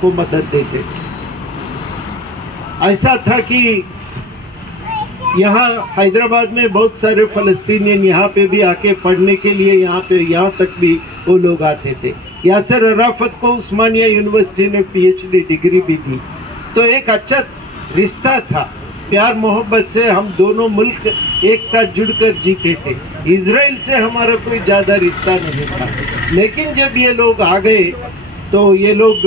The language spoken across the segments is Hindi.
को मदद देते थे। ऐसा था कि यहाँ हैदराबाद में बहुत सारे फ़लस्तीनियन यहाँ पे भी आके पढ़ने के लिए यहाँ तक भी वो लोग आते थे। यासर अराफत को उस्मानिया यूनिवर्सिटी ने PhD डिग्री भी दी। तो एक अच्छा रिश्ता था, प्यार मोहब्बत से हम दोनों मुल्क एक साथ जुड़कर जीते थे। इजराइल से हमारा कोई ज़्यादा रिश्ता नहीं था। लेकिन जब ये लोग आ गए तो ये लोग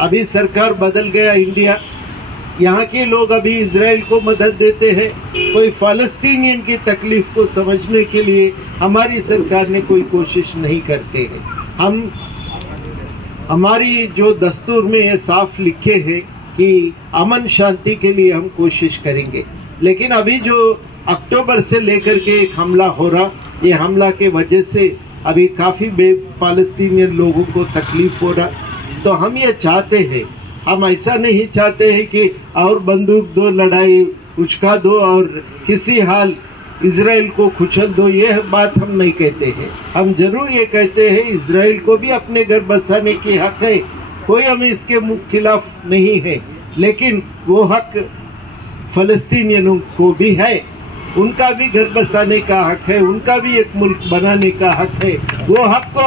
अभी सरकार बदल गया इंडिया, यहाँ के लोग अभी इजराइल को मदद देते हैं। कोई फ़लस्तीनियन की तकलीफ़ को समझने के लिए हमारी सरकार ने कोई कोशिश नहीं करते हैं। हमारी जो दस्तूर में ये साफ लिखे हैं कि अमन शांति के लिए हम कोशिश करेंगे। लेकिन अभी जो अक्टूबर से लेकर के एक हमला हो रहा, ये हमला के वजह से अभी काफ़ी फ़लस्तीनियन लोगों को तकलीफ़ हो रहा। तो हम ये चाहते हैं, हम ऐसा नहीं चाहते हैं कि और बंदूक दो, लड़ाई उचका दो और किसी हाल इजराइल को कुचल दो, ये बात हम नहीं कहते हैं। हम ज़रूर ये कहते हैं इजराइल को भी अपने घर बसाने की हक़ है, कोई हमें इसके खिलाफ नहीं है। लेकिन वो हक़ फ़लस्तीनियनों को भी है, उनका भी घर बसाने का हक़ है, उनका भी एक मुल्क बनाने का हक़ है। वो हक़ को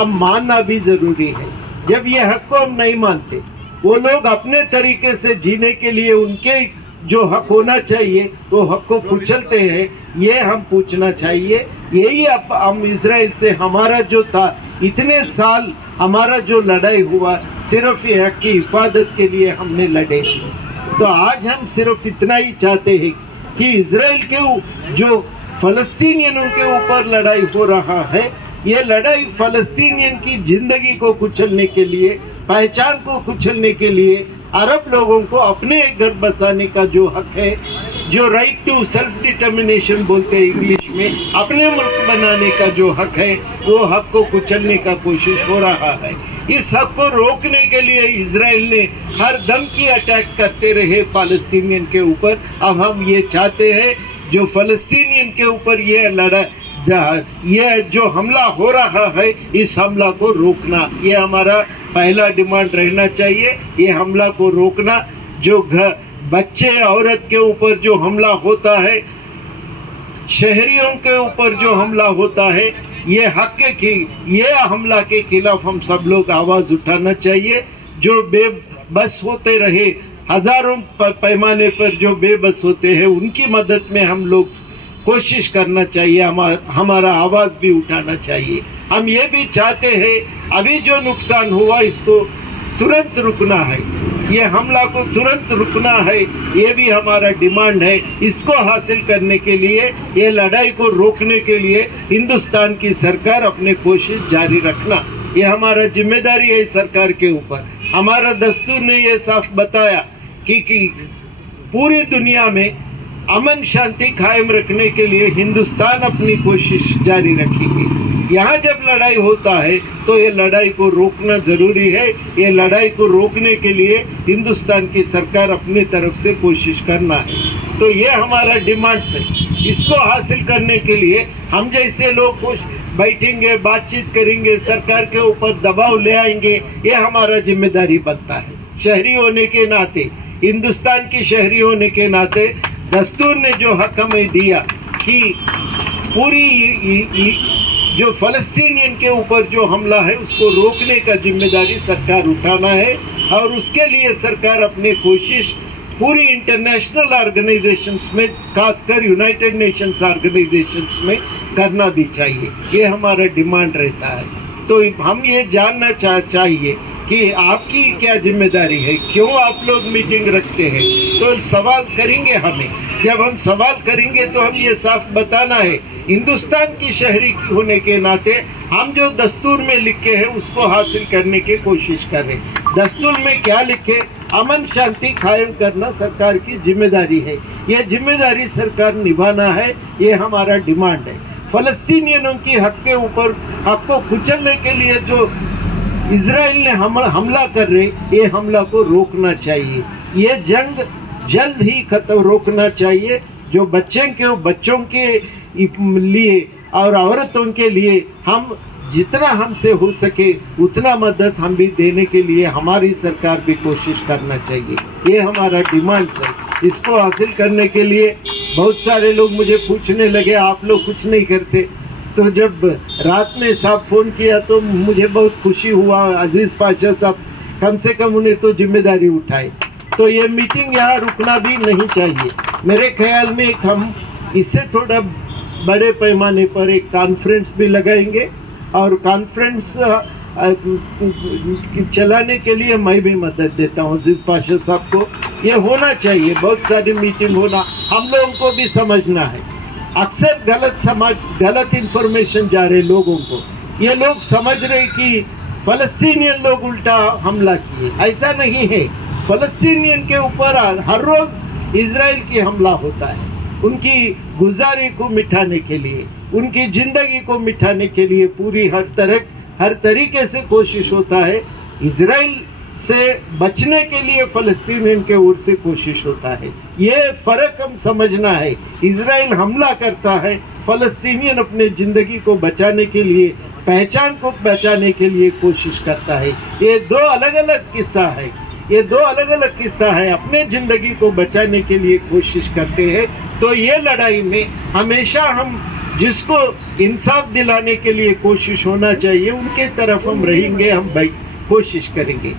अब मानना भी ज़रूरी है। जब ये हक़ को हम नहीं मानते, वो लोग अपने तरीके से जीने के लिए उनके जो हक़ होना चाहिए वो हक़ को कुचलते हैं, ये हम पूछना चाहिए। यही अब हम इजराइल से हमारा जो था, इतने साल हमारा जो लड़ाई हुआ, सिर्फ ये हक़ की हिफाजत के लिए हमने लड़े। तो आज हम सिर्फ इतना ही चाहते हैं कि इजराइल के जो फ़लस्तीनियनों के ऊपर लड़ाई हो रहा है, ये लड़ाई फ़लस्तीनियन की ज़िंदगी को कुचलने के लिए, पहचान को कुचलने के लिए, अरब लोगों को अपने एक घर बसाने का जो हक़ है, जो राइट टू सेल्फ डिटर्मिनेशन बोलते हैं इंग्लिश में, अपने मुल्क बनाने का जो हक़ है, वो हक़ को कुचलने का कोशिश हो रहा है। इस हक़ को रोकने के लिए इजराइल ने हर दम की अटैक करते रहे फ़लस्तीनियन के ऊपर। अब हम ये चाहते हैं जो फ़लस्तीनियन के ऊपर ये जो हमला हो रहा है, इस हमला को रोकना, ये हमारा पहला डिमांड रहना चाहिए। ये हमला को रोकना, जो बच्चे औरत के ऊपर जो हमला होता है, शहरियों के ऊपर जो हमला होता है, ये हक़ की ये हमला के खिलाफ हम सब लोग आवाज़ उठाना चाहिए। जो बेबस होते रहे, हज़ारों पैमाने पर जो बेबस होते हैं, उनकी मदद में हम लोग कोशिश करना चाहिए, हमारा आवाज़ भी उठाना चाहिए। हम ये भी चाहते हैं अभी जो नुकसान हुआ इसको तुरंत रुकना है, ये हमला को तुरंत रुकना है, ये भी हमारा डिमांड है। इसको हासिल करने के लिए, ये लड़ाई को रोकने के लिए हिंदुस्तान की सरकार अपने कोशिश जारी रखना, ये हमारा जिम्मेदारी है सरकार के ऊपर। हमारा दस्तूर ने ये साफ बताया कि पूरी दुनिया में अमन शांति कायम रखने के लिए हिंदुस्तान अपनी कोशिश जारी रखेगी। यहाँ जब लड़ाई होता है तो ये लड़ाई को रोकना ज़रूरी है। ये लड़ाई को रोकने के लिए हिंदुस्तान की सरकार अपनी तरफ से कोशिश करना है। तो ये हमारा डिमांड्स है। इसको हासिल करने के लिए हम जैसे लोग बैठेंगे, बातचीत करेंगे, सरकार के ऊपर दबाव ले आएंगे, ये हमारा जिम्मेदारी बनता है। शहरी होने के नाते, हिंदुस्तान की शहरी होने के नाते दस्तूर ने जो हक हमें दिया कि पूरी जो फ़लस्तीनियन के ऊपर जो हमला है उसको रोकने का जिम्मेदारी सरकार उठाना है। और उसके लिए सरकार अपनी कोशिश पूरी इंटरनेशनल ऑर्गेनाइजेशंस में, खासकर यूनाइटेड नेशंस ऑर्गेनाइजेशंस में करना भी चाहिए। ये हमारा डिमांड रहता है। तो हम ये जानना चाहिए कि आपकी क्या जिम्मेदारी है, क्यों आप लोग मीटिंग रखते हैं। तो सवाल करेंगे हमें, जब हम सवाल करेंगे तो हम ये साफ बताना है, हिंदुस्तान की शहरी होने के नाते हम जो दस्तूर में लिखे हैं उसको हासिल करने की कोशिश कर रहे हैं। दस्तूर में क्या लिखे, अमन शांति कायम करना सरकार की जिम्मेदारी है। ये जिम्मेदारी सरकार निभाना है, ये हमारा डिमांड है। फ़लस्तीनियनों की हक के ऊपर, हक को कुचलने के लिए जो इजराइल ने हमला कर रहे, ये हमला को रोकना चाहिए। ये जंग जल्द ही खत्म रोकना चाहिए। जो बच्चों के लिए और औरतों के लिए हम जितना हमसे हो सके उतना मदद हम भी देने के लिए हमारी सरकार भी कोशिश करना चाहिए। ये हमारा डिमांड्स है। इसको हासिल करने के लिए बहुत सारे लोग मुझे पूछने लगे आप लोग कुछ नहीं करते। तो जब रात में साहब फ़ोन किया तो मुझे बहुत खुशी हुआ। अजीज़ पाशा साहब कम से कम उन्हें तो जिम्मेदारी उठाई। तो ये मीटिंग यहाँ रुकना भी नहीं चाहिए। मेरे ख्याल में एक हम इससे थोड़ा बड़े पैमाने पर एक कॉन्फ्रेंस भी लगाएंगे और कॉन्फ्रेंस चलाने के लिए मैं भी मदद देता हूँ अजीज़ पाशा साहब को। ये होना चाहिए, बहुत सारी मीटिंग होना, हम लोगों को भी समझना है। अक्सर गलत इंफॉर्मेशन जा रहे लोगों को। ये लोग समझ रहे कि फ़लस्तीनियन लोग उल्टा हमला किए, ऐसा नहीं है। फ़लस्तीनियन के ऊपर हर रोज़ इजराइल की हमला होता है। उनकी गुजारी को मिटाने के लिए, उनकी ज़िंदगी को मिटाने के लिए पूरी हर तरीके से कोशिश होता है। इजराइल से बचने के लिए फ़लस्तीनियन के ओर से कोशिश होता है। ये फ़र्क हम समझना है। इजराइल हमला करता है, फ़लस्तीनियन अपने ज़िंदगी को बचाने के लिए, पहचान को बचाने के लिए कोशिश करता है। ये दो अलग अलग किस्सा है। ये दो अलग अलग किस्सा है। अपने ज़िंदगी को बचाने के लिए कोशिश करते हैं। तो ये लड़ाई में हमेशा हम जिसको इंसाफ दिलाने के लिए कोशिश होना चाहिए उनके तरफ हम रहेंगे, हम कोशिश करेंगे।